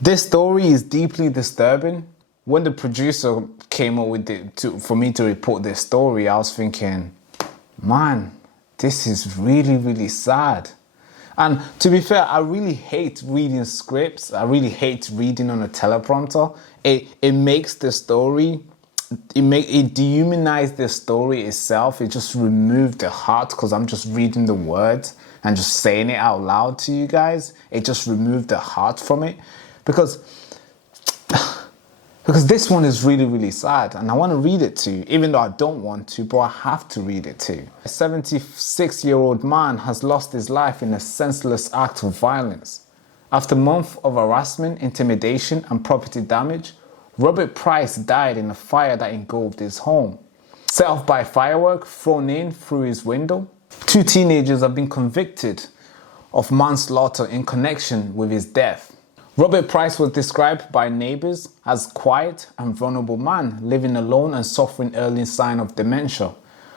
This story is deeply disturbing. When the producer came up with it for me to report this story, I was thinking, man, this is really, really sad. And to be fair, I really hate reading scripts. I really hate reading on a teleprompter. It makes the story, it dehumanizes the story itself. It just removed the heart because I'm just reading the words and just saying it out loud to you guys. It just removed the heart from it because this one is really, really sad and I want to read it to you, even though I don't want to, but I have to read it to you. A 76-year-old man has lost his life in a senseless act of violence. After months of harassment, intimidation, and property damage, Robert Price died in a fire that engulfed his home. Set off by firework thrown in through his window. 2 teenagers have been convicted of manslaughter in connection with his death. Robert Price was described by neighbors as a quiet and vulnerable man living alone and suffering early signs of dementia.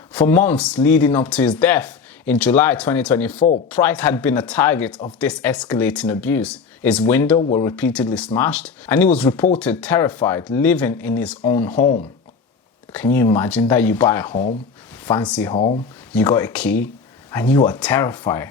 For months leading up to his death in July 2024, Price had been a target of this escalating abuse. His windows were repeatedly smashed and he was reported terrified living in his own home. Can you imagine that? You buy a home, fancy home, you got a key and you are terrified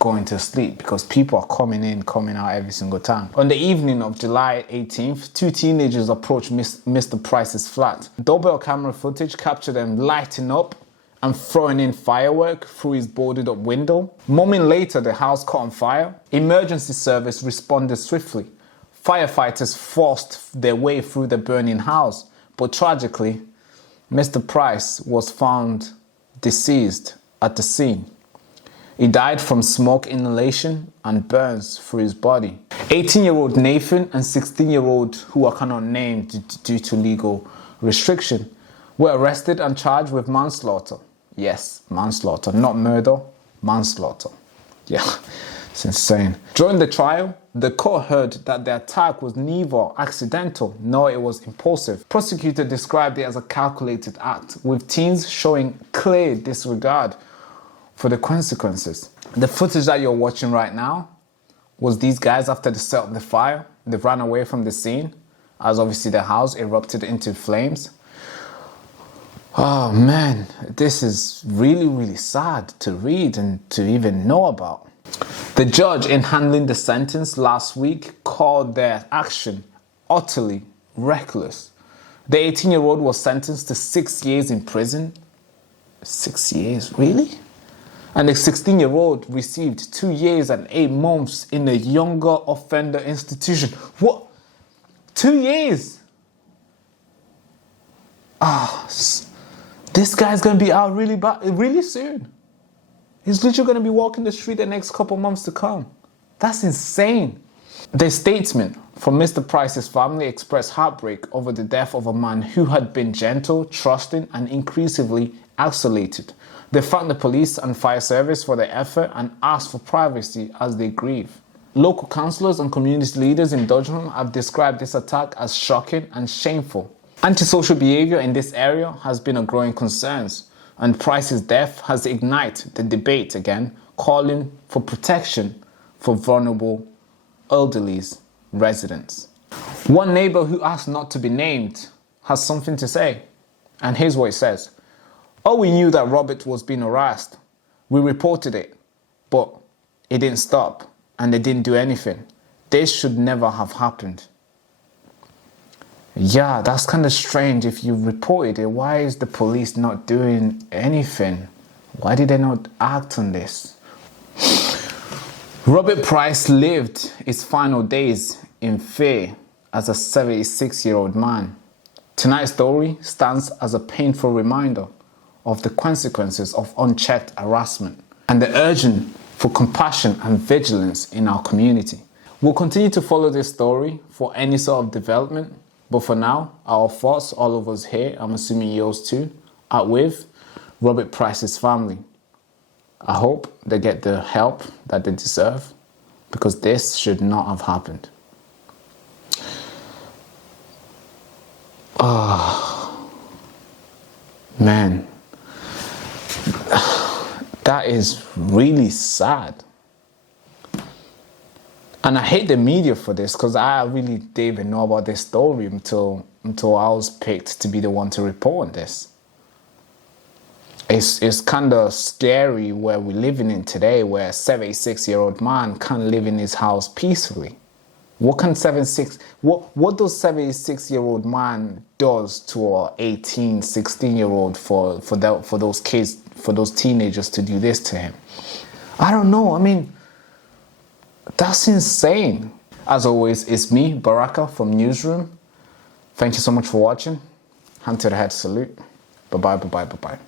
going to sleep because people are coming in, coming out every single time. On the evening of July 18th, 2 teenagers approached Mr. Price's flat. Doorbell camera footage captured them lighting up and throwing in firework through his boarded up window. A moment later, the house caught on fire. Emergency service responded swiftly. Firefighters forced their way through the burning house, but tragically, Mr. Price was found deceased at the scene. He died from smoke inhalation and burns through his body. 18-year-old Nathan and 16-year-old, who are cannot named due to legal restriction, were arrested and charged with manslaughter. Yes, manslaughter, not murder, manslaughter. Yeah, it's insane. During the trial, the court heard that the attack was neither accidental nor it was impulsive. Prosecutor described it as a calculated act, with teens showing clear disregard for the consequences. The footage that you're watching right now was these guys after they set up the fire. They ran away from the scene as obviously the house erupted into flames. Oh man, this is really, really sad to read and to even know about. The judge in handling the sentence last week called their action utterly reckless. The 18-year-old was sentenced to 6 years in prison. 6 years, really? And the 16-year-old received 2 years and 8 months in a younger offender institution. What? 2 years? This guy's going to be out really soon. He's literally going to be walking the street the next couple months to come. That's insane. The statement from Mr. Price's family expressed heartbreak over the death of a man who had been gentle, trusting, and increasingly isolated. They thanked the police and fire service for their effort and asked for privacy as they grieve. Local councillors and community leaders in Dagenham have described this attack as shocking and shameful. Antisocial behaviour in this area has been a growing concern, and Price's death has ignited the debate again, calling for protection for vulnerable elderly residents. One neighbour who asked not to be named has something to say, and here's what it says. Oh, we knew that Robert was being harassed. We reported it, but it didn't stop and they didn't do anything. This should never have happened. Yeah, that's kind of strange. If you reported it, why is the police not doing anything? Why did they not act on this? Robert Price lived his final days in fear as a 76-year-old man. Tonight's story stands as a painful reminder of the consequences of unchecked harassment and the urging for compassion and vigilance in our community. We'll continue to follow this story for any sort of development, but for now, our thoughts, all of us here, I'm assuming yours too, are with Robert Price's family. I hope they get the help that they deserve because this should not have happened. Man. That is really sad. And I hate the media for this, because I really didn't even know about this story until I was picked to be the one to report on this. It's kind of scary where we're living in today, where a 76-year-old man can't live in his house peacefully. What does 76-year-old man does to a 18, 16-year-old for those kids, for those teenagers to do this to him? I don't know. I mean, that's insane. As always, it's me, Baraka from Newsroom. Thank you so much for watching. Hand to the head salute. Bye-bye, bye-bye, bye-bye.